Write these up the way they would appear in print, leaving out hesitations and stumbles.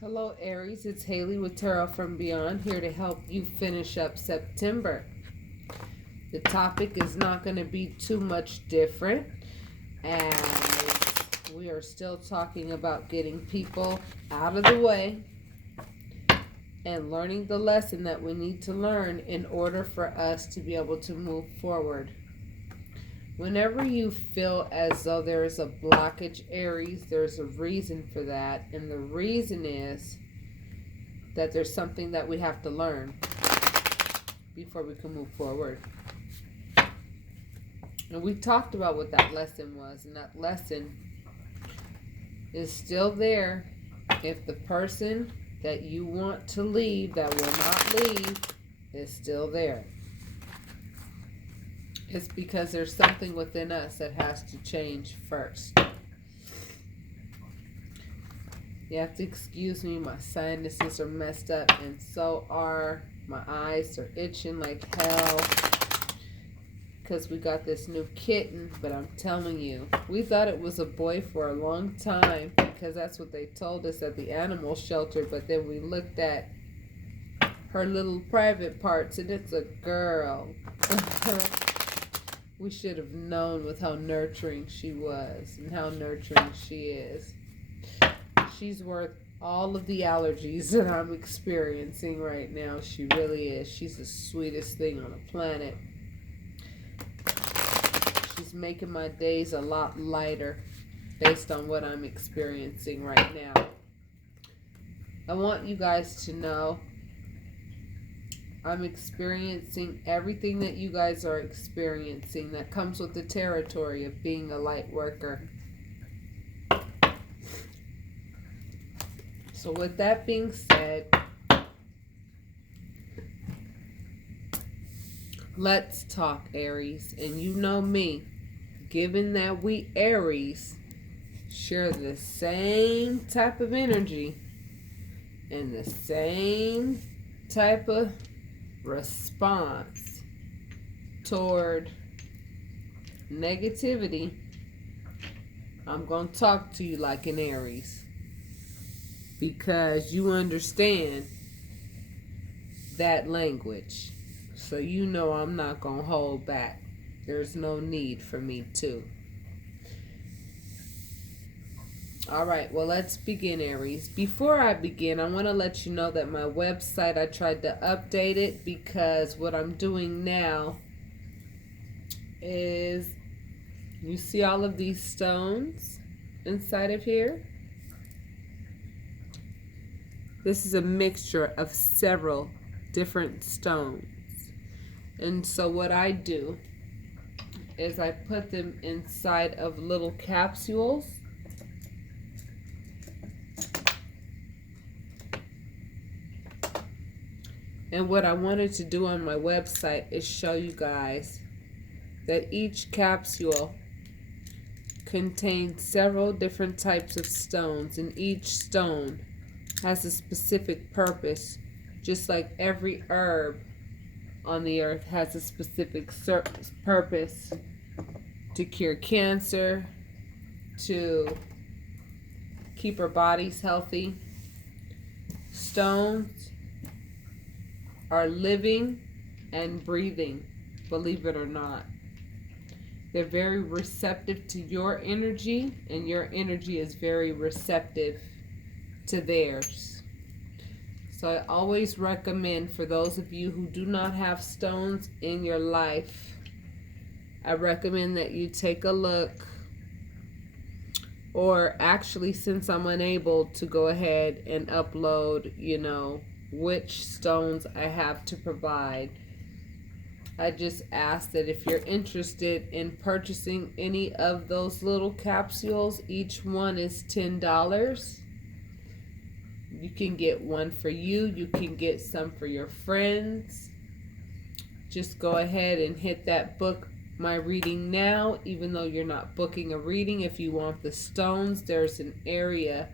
Hello, Aries. It's Haley with Tarot from Beyond, here to help you finish up September. The topic is not going to be too much different, as we are still talking about getting people out of the way and learning the lesson that we need to learn in order for us to be able to move forward. Whenever you feel as though there is a blockage, Aries, there's a reason for that. And the reason is that there's something that we have to learn before we can move forward. And we talked about what that lesson was. And that lesson is still there if the person that you want to leave, that will not leave, is still there. It's because there's something within us that has to change first. You have to excuse me, my sinuses are messed up, and so are my eyes are itching like hell because we got this new kitten. But I'm telling you, we thought it was a boy for a long time because that's what they told us at the animal shelter. But then we looked at her little private parts and it's a girl. We should have known with how nurturing she was and how nurturing she is. She's worth all of the allergies that I'm experiencing right now. She really is. She's the sweetest thing on the planet. She's making my days a lot lighter based on what I'm experiencing right now. I want you guys to know I'm experiencing everything that you guys are experiencing. That comes with the territory of being a light worker. So with that being said, let's talk, Aries. And you know me, given that we Aries share the same type of energy and the same type of response toward negativity, I'm going to talk to you like an Aries because you understand that language. So you know I'm not going to hold back. There's no need for me to. Alright, well, let's begin, Aries. Before I begin, I want to let you know that my website, I tried to update it because what I'm doing now is, you see all of these stones inside of here? This is a mixture of several different stones. And so what I do is I put them inside of little capsules. And what I wanted to do on my website is show you guys that each capsule contains several different types of stones, and each stone has a specific purpose, just like every herb on the earth has a specific purpose: to cure cancer, to keep our bodies healthy. Stones are living and breathing, believe it or not. They're very receptive to your energy, and your energy is very receptive to theirs. So I always recommend, for those of you who do not have stones in your life, I recommend that you take a look, or actually, since I'm unable to go ahead and upload, which stones I have to provide, I just ask that if you're interested in purchasing any of those little capsules, each one is $10. You can get one for you. You can get some for your friends. Just go ahead and hit that book my reading now, even though you're not booking a reading. If you want the stones, there's an area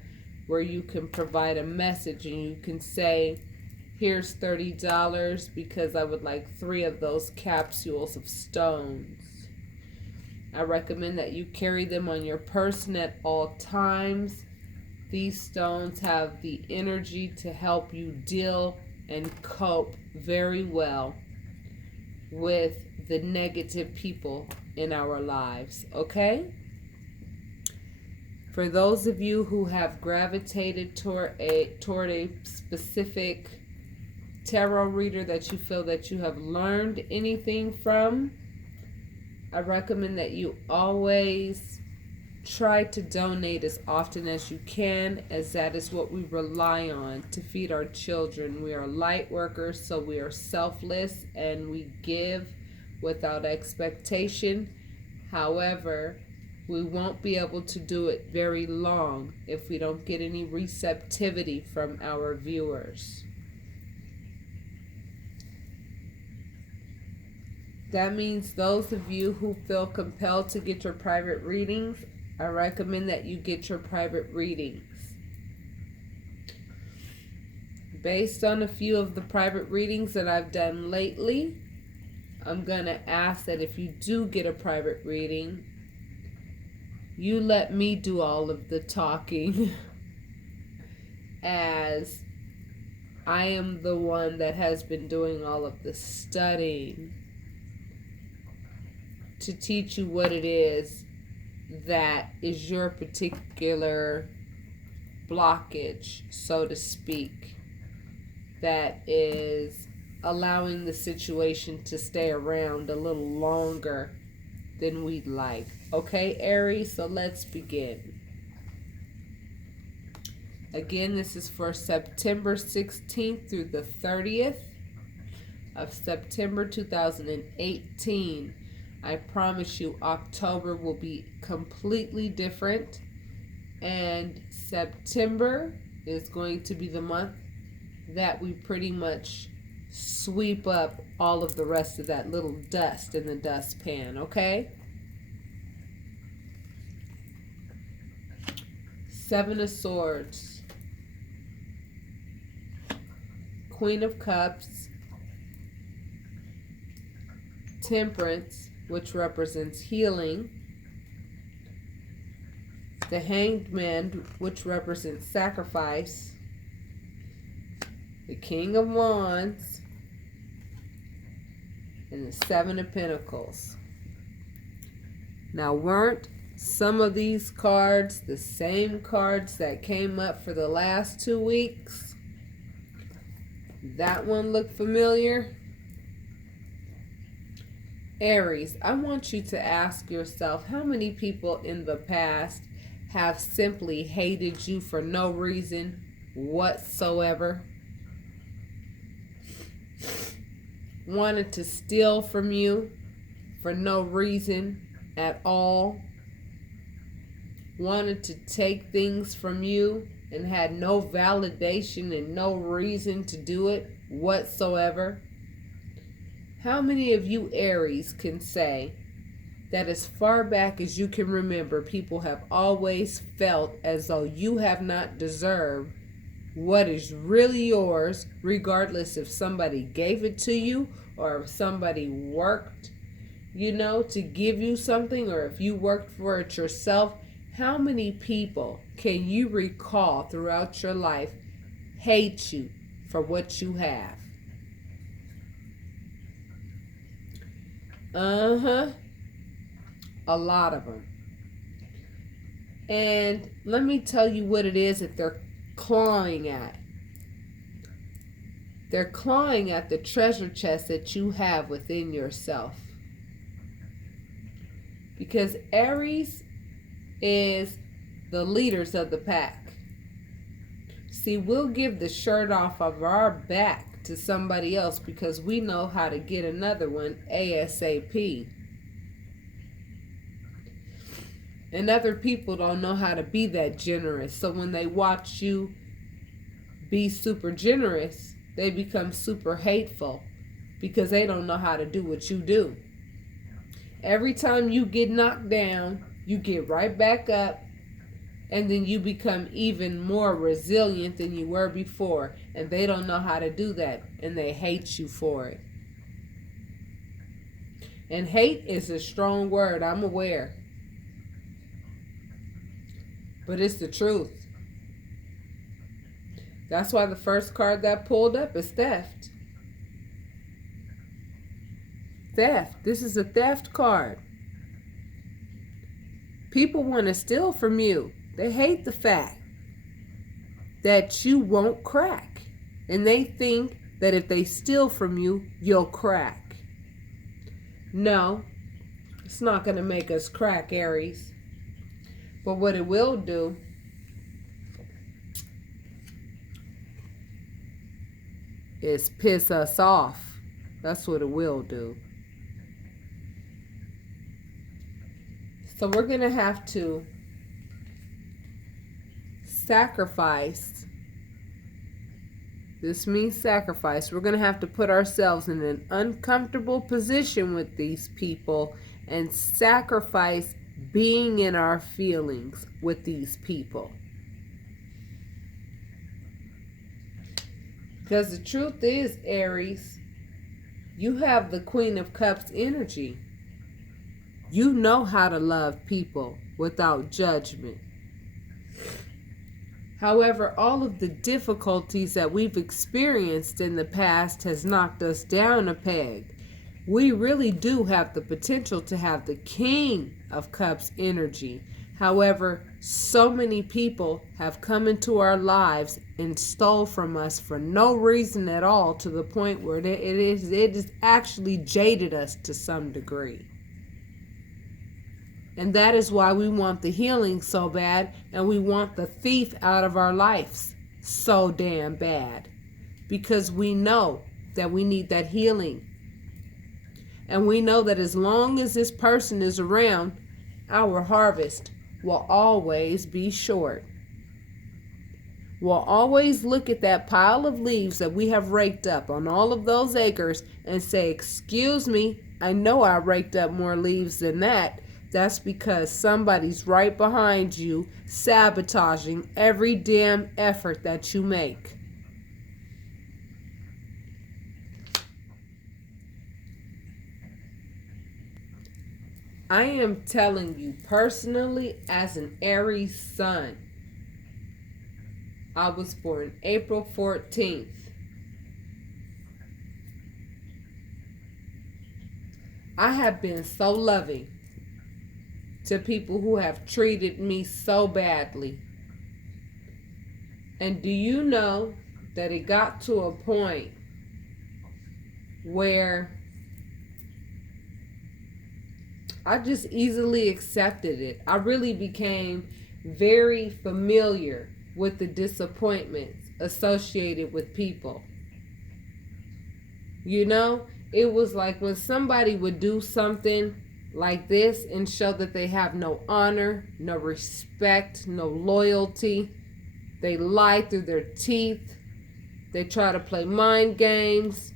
where you can provide a message and you can say, here's $30 because I would like 3 of those capsules of stones. I recommend that you carry them on your person at all times. These stones have the energy to help you deal and cope very well with the negative people in our lives, okay? For those of you who have gravitated toward a specific tarot reader that you feel that you have learned anything from, I recommend that you always try to donate as often as you can, as that is what we rely on to feed our children. We are light workers, so we are selfless and we give without expectation. However, we won't be able to do it very long if we don't get any receptivity from our viewers. That means those of you who feel compelled to get your private readings, I recommend that you get your private readings. Based on a few of the private readings that I've done lately, I'm going to ask that if you do get a private reading, you let me do all of the talking as I am the one that has been doing all of the studying to teach you what it is that is your particular blockage, so to speak, that is allowing the situation to stay around a little longer than we'd like. Okay, Aries, so let's begin. Again, this is for September 16th through the 30th of September 2018. I promise you, October will be completely different, and September is going to be the month that we pretty much sweep up all of the rest of that little dust in the dustpan, okay? Seven of Swords, Queen of Cups, Temperance, which represents healing, the Hanged Man, which represents sacrifice, the King of Wands, and the Seven of Pentacles. Now, weren't some of these cards the same cards that came up for the last 2 weeks? That one looked familiar? Aries, I want you to ask yourself, how many people in the past have simply hated you for no reason whatsoever? Wanted to steal from you for no reason at all? Wanted to take things from you and had no validation and no reason to do it whatsoever? How many of you Aries can say that as far back as you can remember, people have always felt as though you have not deserved what is really yours, regardless if somebody gave it to you or if somebody worked, to give you something, or if you worked for it yourself? How many people can you recall throughout your life hate you for what you have? A lot of them. And let me tell you what it is that they're clawing at. They're clawing at the treasure chest that you have within yourself. Because Aries is the leaders of the pack. See, we'll give the shirt off of our back to somebody else because we know how to get another one ASAP. And other people don't know how to be that generous. So when they watch you be super generous, they become super hateful because they don't know how to do what you do. Every time you get knocked down, you get right back up, and then you become even more resilient than you were before. And they don't know how to do that, and they hate you for it. And hate is a strong word, I'm aware. But it's the truth. That's why the first card that pulled up is theft. Theft. This is a theft card. People want to steal from you. They hate the fact that you won't crack. And they think that if they steal from you, you'll crack. No, it's not going to make us crack, Aries. But what it will do is piss us off. That's what it will do. So we're going to have to sacrifice. This means sacrifice. We're going to have to put ourselves in an uncomfortable position with these people and sacrifice being in our feelings with these people. Because the truth is, Aries, you have the Queen of Cups energy. You know how to love people without judgment. However, all of the difficulties that we've experienced in the past has knocked us down a peg. We really do have the potential to have the King of Cups energy. However, so many people have come into our lives and stole from us for no reason at all, to the point where it has actually jaded us to some degree. And that is why we want the healing so bad, and we want the thief out of our lives so damn bad. Because we know that we need that healing. And we know that as long as this person is around, our harvest will always be short. We'll always look at that pile of leaves that we have raked up on all of those acres and say, excuse me, I know I raked up more leaves than that. That's because somebody's right behind you, sabotaging every damn effort that you make. I am telling you personally, as an Aries sun, I was born April 14th. I have been so loving to people who have treated me so badly. And do you know that it got to a point where I just easily accepted it. I really became very familiar with the disappointments associated with people. You know, it was like when somebody would do something like this and show that they have no honor, no respect, no loyalty. They lie through their teeth. They try to play mind games.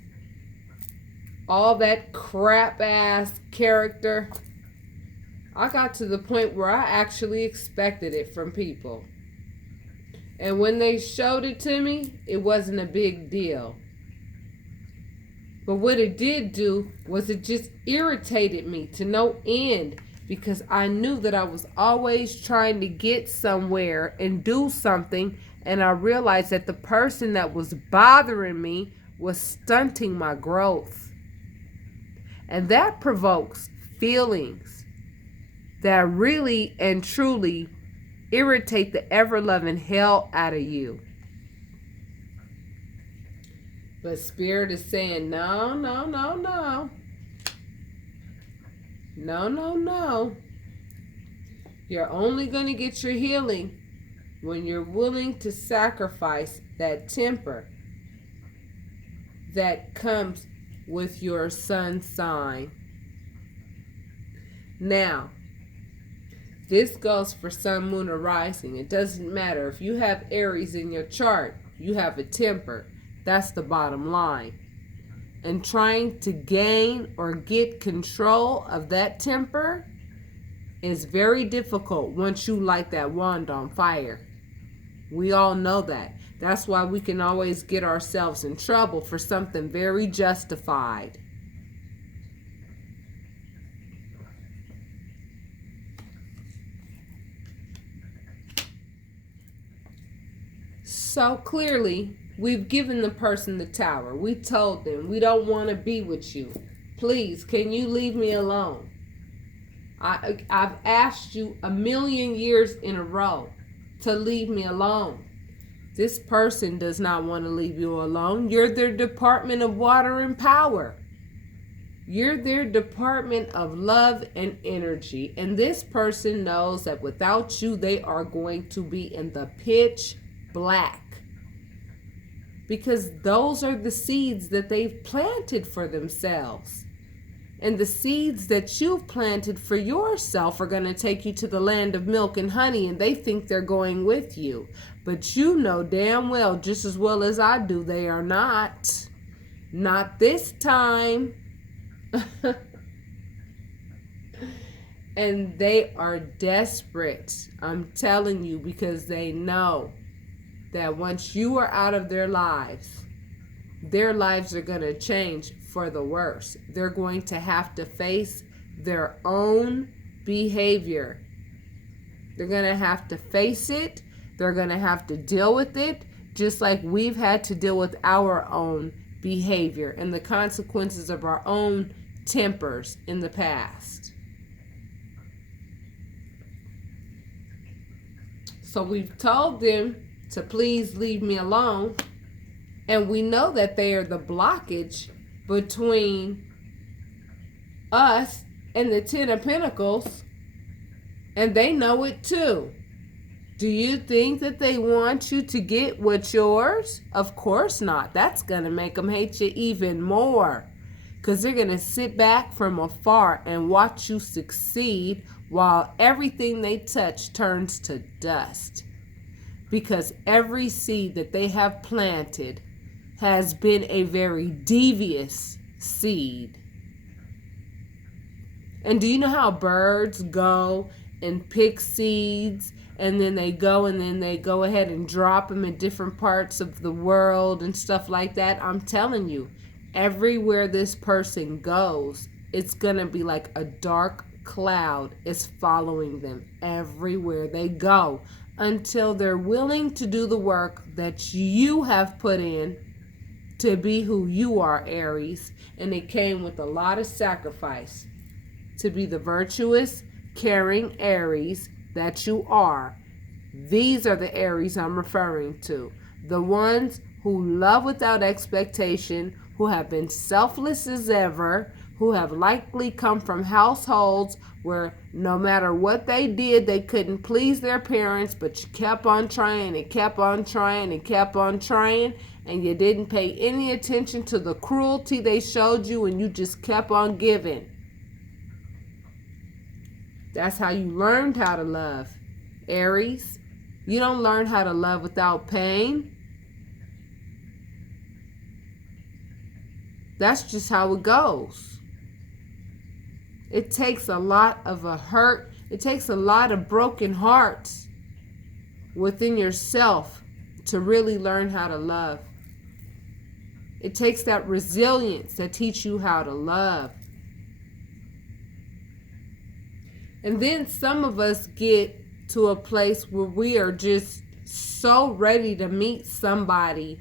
All that crap ass character. I got to the point where I actually expected it from people. And when they showed it to me, it wasn't a big deal. But what it did do was it just irritated me to no end, because I knew that I was always trying to get somewhere and do something, and I realized that the person that was bothering me was stunting my growth. And that provokes feelings that really and truly irritate the ever-loving hell out of you. But Spirit is saying, no, no, no, no. No, no, no. You're only going to get your healing when you're willing to sacrifice that temper that comes with your sun sign. Now, this goes for sun, moon, or rising. It doesn't matter. If you have Aries in your chart, you have a temper. That's the bottom line. And trying to gain or get control of that temper is very difficult once you light that wand on fire. We all know that. That's why we can always get ourselves in trouble for something very justified. So clearly, we've given the person the tower. We told them, we don't want to be with you. Please, can you leave me alone? I've asked you 1,000,000 years in a row to leave me alone. This person does not want to leave you alone. You're their Department of Water and Power. You're their Department of Love and Energy. And this person knows that without you, they are going to be in the pitch black. Because those are the seeds that they've planted for themselves. And the seeds that you've planted for yourself are going to take you to the land of milk and honey, and they think they're going with you. But you know damn well, just as well as I do, they are not. Not this time. And they are desperate, I'm telling you, because they know that once you are out of their lives are going to change for the worse. They're going to have to face their own behavior. They're going to have to face it. They're going to have to deal with it, just like we've had to deal with our own behavior and the consequences of our own tempers in the past. So we've told them to please leave me alone. And we know that they are the blockage between us and the Ten of Pentacles. And they know it too. Do you think that they want you to get what's yours? Of course not. That's going to make them hate you even more. Because they're going to sit back from afar and watch you succeed while everything they touch turns to dust. Because every seed that they have planted has been a very devious seed. And do you know how birds go and pick seeds, and then they go ahead and drop them in different parts of the world and stuff like that? I'm telling you, everywhere this person goes, it's going to be like a dark cloud is following them everywhere they go until they're willing to do the work that you have put in to be who you are, Aries. And it came with a lot of sacrifice to be the virtuous, caring Aries that you are. These are the Aries I'm referring to. The ones who love without expectation, who have been selfless as ever, who have likely come from households where no matter what they did, they couldn't please their parents, but you kept on trying and kept on trying and kept on trying, and you didn't pay any attention to the cruelty they showed you, and you just kept on giving. That's how you learned how to love, Aries. You don't learn how to love without pain. That's just how it goes. It takes a lot of a hurt. It takes a lot of broken hearts within yourself to really learn how to love. It takes that resilience to teach you how to love. And then some of us get to a place where we are just so ready to meet somebody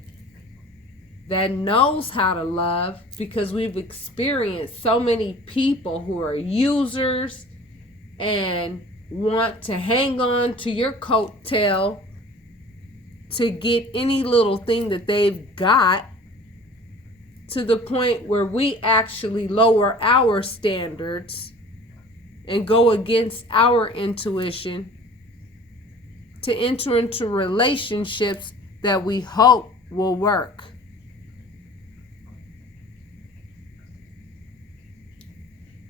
that knows how to love, because we've experienced so many people who are users and want to hang on to your coattail to get any little thing that they've got, to the point where we actually lower our standards and go against our intuition to enter into relationships that we hope will work.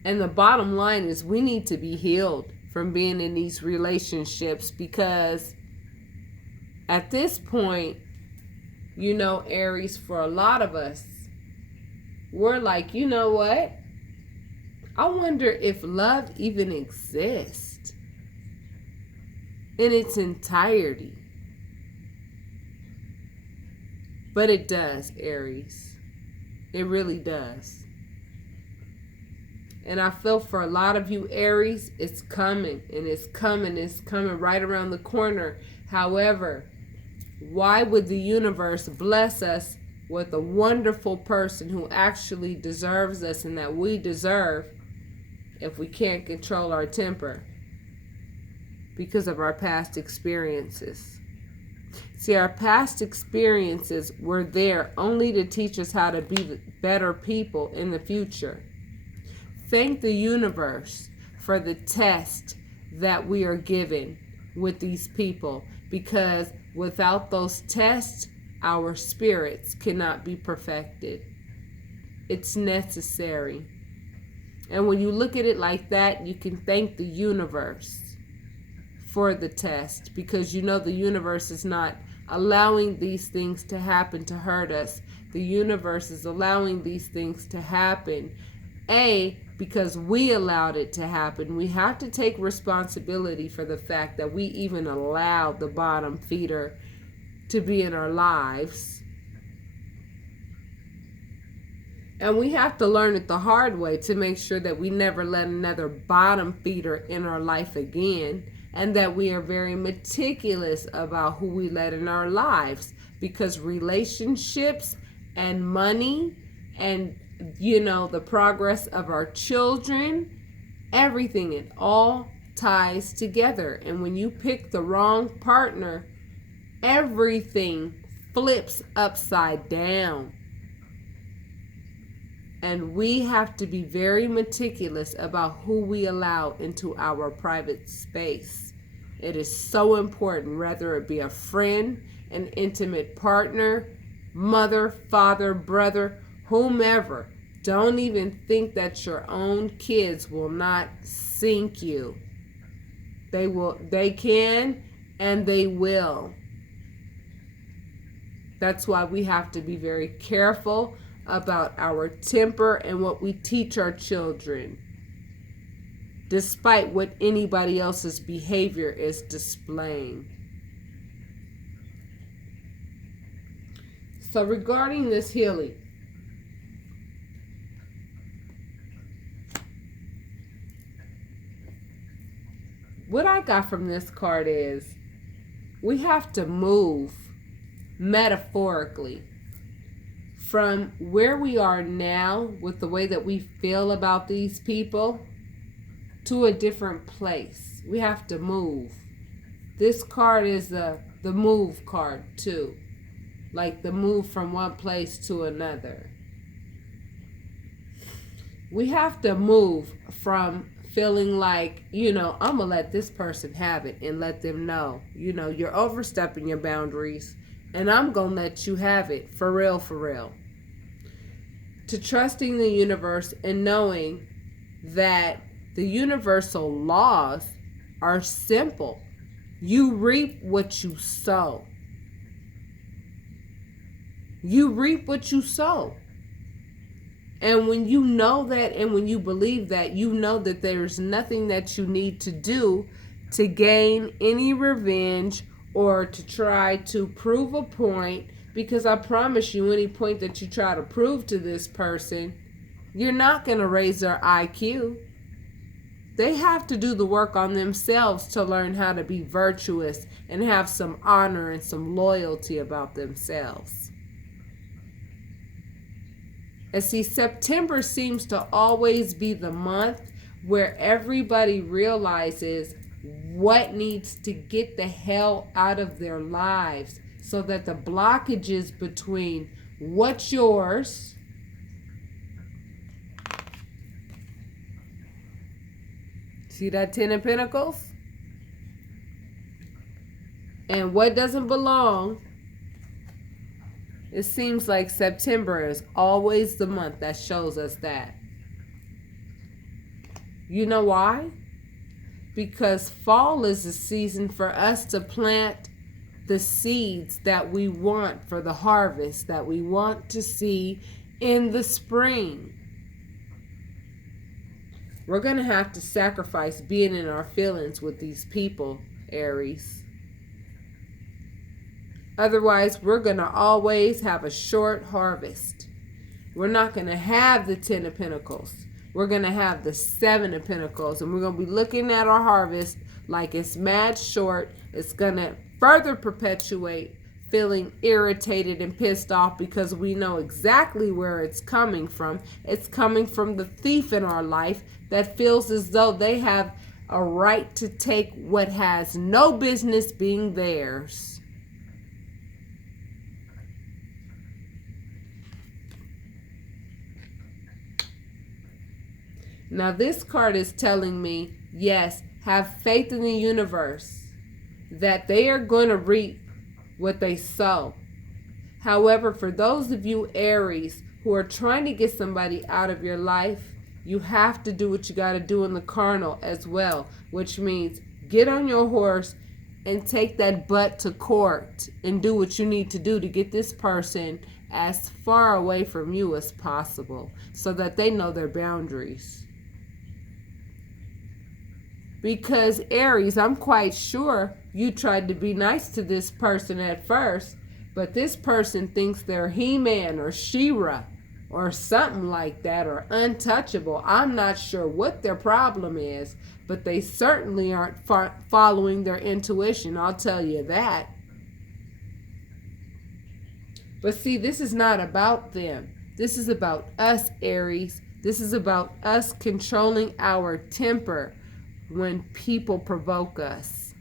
And the bottom line is we need to be healed from being in these relationships, because at this point, you know, Aries, for a lot of us, we're like, you know what? I wonder if love even exists in its entirety. But it does, Aries. It really does. And I feel for a lot of you, Aries, it's coming, and it's coming right around the corner. However, Why would the universe bless us with a wonderful person who actually deserves us and that we deserve if we can't control our temper because of our past experiences? See, our past experiences were there only to teach us how to be better people in the future. Thank the universe for the test that we are given with these people, because without those tests, our spirits cannot be perfected. It's necessary. And when you look at it like that, you can thank the universe for the test, because you know the universe is not allowing these things to happen to hurt us. The universe is allowing these things to happen, because we allowed it to happen. We have to take responsibility for the fact that we even allowed the bottom feeder to be in our lives. And we have to learn it the hard way to make sure that we never let another bottom feeder in our life again, and that we are very meticulous about who we let in our lives, because relationships and money and the progress of our children, everything, it all ties together. And when you pick the wrong partner, everything flips upside down. And we have to be very meticulous about who we allow into our private space. It is so important, whether it be a friend, an intimate partner, mother, father, brother, whomever. Don't even think that your own kids will not sink you. They can, and they will. That's why we have to be very careful about our temper and what we teach our children, despite what anybody else's behavior is displaying. So regarding this healing, what I got from this card is we have to move metaphorically from where we are now with the way that we feel about these people to a different place. We have to move. This card is the move card too. Like the move from one place to another. We have to move from feeling like, I'm going to let this person have it and let them know, you're overstepping your boundaries and I'm going to let you have it for real, for real. To trusting the universe and knowing that the universal laws are simple. You reap what you sow. You reap what you sow. And when you know that and when you believe that, you know that there's nothing that you need to do to gain any revenge or to try to prove a point, because I promise you, any point that you try to prove to this person, you're not going to raise their IQ. They have to do the work on themselves to learn how to be virtuous and have some honor and some loyalty about themselves. And see, September seems to always be the month where everybody realizes what needs to get the hell out of their lives, so that the blockages between what's yours see that 10 of Pentacles? And what doesn't belong. It seems like September is always the month that shows us that. You know why? Because fall is a season for us to plant the seeds that we want for the harvest that we want to see in the spring. We're going to have to sacrifice being in our feelings with these people, Aries. Otherwise, we're going to always have a short harvest. We're not going to have the 10 of Pentacles. We're going to have the 7 of Pentacles. And we're going to be looking at our harvest like it's mad short. It's going to further perpetuate feeling irritated and pissed off because we know exactly where it's coming from. It's coming from the thief in our life that feels as though they have a right to take what has no business being theirs. Now this card is telling me, yes, have faith in the universe that they are going to reap what they sow. However, for those of you Aries who are trying to get somebody out of your life, you have to do what you got to do in the carnal as well, which means get on your horse and take that butt to court and do what you need to do to get this person as far away from you as possible so that they know their boundaries. Because Aries, I'm quite sure you tried to be nice to this person at first, but this person thinks they're He-Man or She-Ra or something like that, or untouchable. I'm not sure what their problem is, but they certainly aren't following their intuition, I'll tell you that. But see, this is not about them. This is about us, Aries. This is about us controlling our temper when people provoke us.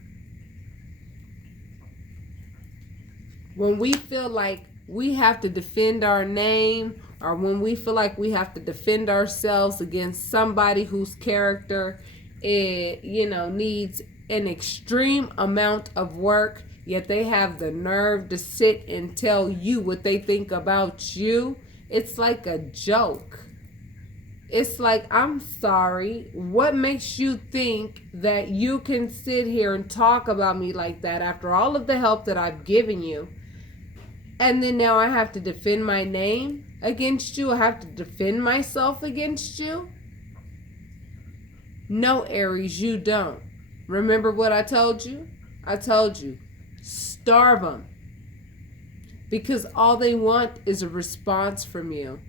When we feel like we have to defend our name, or when we feel like we have to defend ourselves against somebody whose character needs an extreme amount of work, yet they have the nerve to sit and tell you what they think about you, it's like a joke. It's like, I'm sorry, what makes you think that you can sit here and talk about me like that after all of the help that I've given you? And then now I have to defend my name against you? I have to defend myself against you? No, Aries, you don't. Remember what I told you? I told you, starve them. Because all they want is a response from you.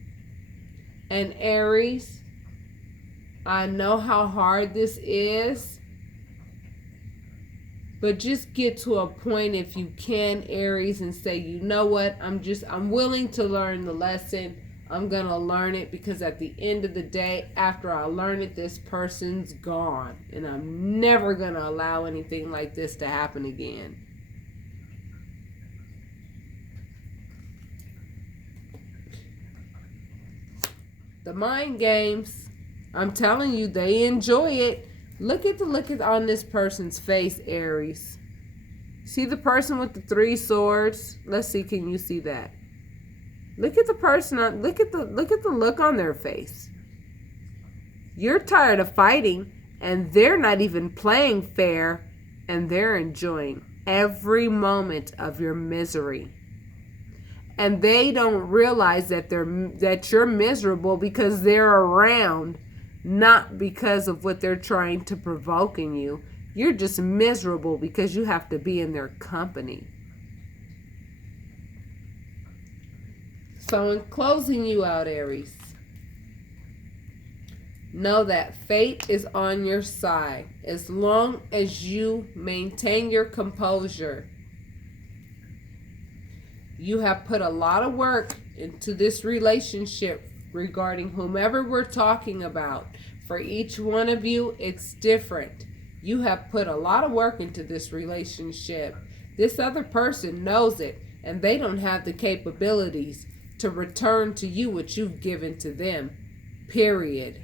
And Aries, I know how hard this is, but just get to a point if you can, Aries, and say, you know what, I'm willing to learn the lesson. I'm going to learn it because at the end of the day, after I learn it, this person's gone. And I'm never going to allow anything like this to happen again. The mind games, I'm telling you, they enjoy it. Look at the look on this person's face, Aries. See the person with the 3 swords? Let's see, can you see that? Look at the person on, look at the look on their face. You're tired of fighting, and they're not even playing fair, and they're enjoying every moment of your misery. And they don't realize that you're miserable because they're around, not because of what they're trying to provoke in you. You're just miserable because you have to be in their company. So in closing you out, Aries, know that fate is on your side as long as you maintain your composure. You have put a lot of work into this relationship regarding whomever we're talking about. For each one of you, it's different. You have put a lot of work into this relationship. This other person knows it, and they don't have the capabilities to return to you what you've given to them, period.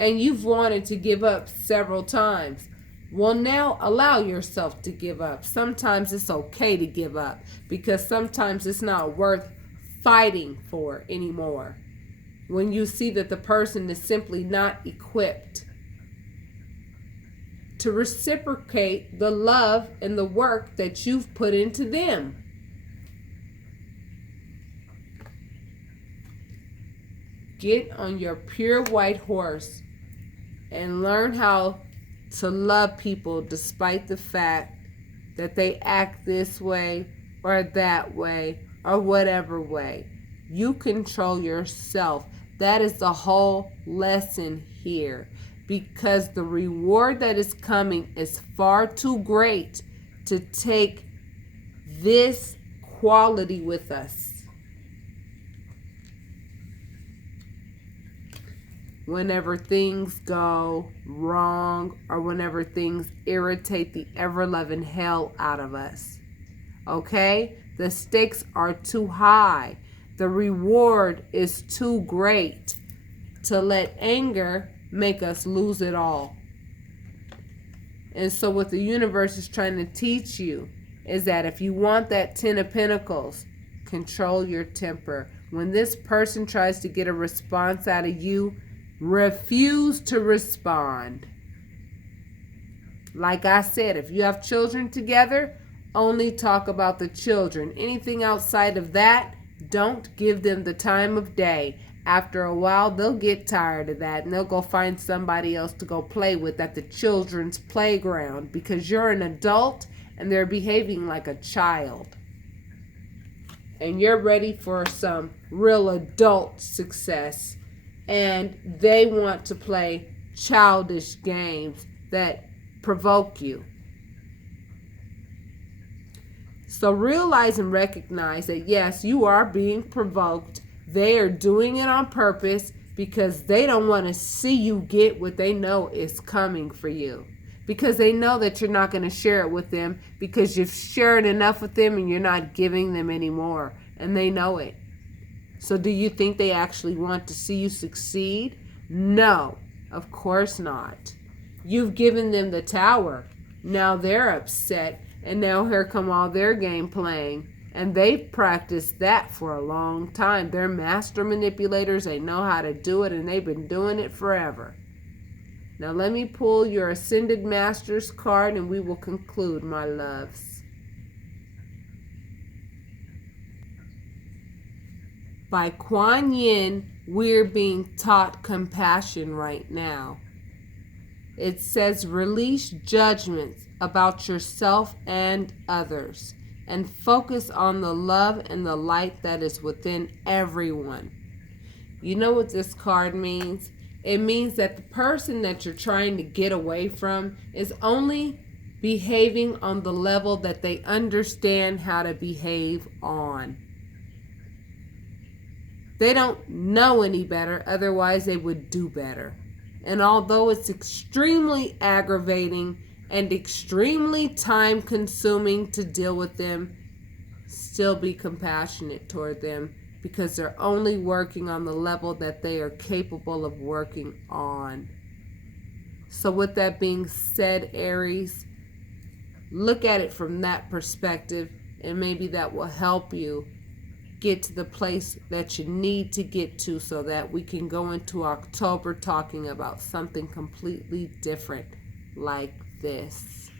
And you've wanted to give up several times. Well, now allow yourself to give up. Sometimes it's okay to give up because sometimes it's not worth fighting for anymore. When you see that the person is simply not equipped to reciprocate the love and the work that you've put into them. Get on your pure white horse and learn how to love people despite the fact that they act this way or that way or whatever way. You control yourself. That is the whole lesson here, because the reward that is coming is far too great to take this quality with us. Whenever things go wrong or whenever things irritate the ever-loving hell out of us. Okay? The stakes are too high. The reward is too great to let anger make us lose it all. And so what the universe is trying to teach you is that if you want that 10 of Pentacles, control your temper. When this person tries to get a response out of you, refuse to respond. Like I said, if you have children together, only talk about the children. Anything outside of that, don't give them the time of day. After a while, they'll get tired of that and they'll go find somebody else to go play with at the children's playground because you're an adult and they're behaving like a child. And you're ready for some real adult success. And they want to play childish games that provoke you. So realize and recognize that yes, you are being provoked. They are doing it on purpose because they don't want to see you get what they know is coming for you. Because they know that you're not going to share it with them because you've shared enough with them and you're not giving them any more. And they know it. So do you think they actually want to see you succeed? No, of course not. You've given them the tower. Now they're upset. And now here come all their game playing. And they've practiced that for a long time. They're master manipulators. They know how to do it and they've been doing it forever. Now let me pull your Ascended Masters card and we will conclude, my loves. By Kuan Yin, we're being taught compassion right now. It says release judgments about yourself and others and focus on the love and the light that is within everyone. You know what this card means? It means that the person that you're trying to get away from is only behaving on the level that they understand how to behave on. They don't know any better, otherwise they would do better. And although it's extremely aggravating and extremely time-consuming to deal with them, still be compassionate toward them because they're only working on the level that they are capable of working on. So with that being said, Aries, look at it from that perspective and maybe that will help you get to the place that you need to get to so that we can go into October talking about something completely different like this.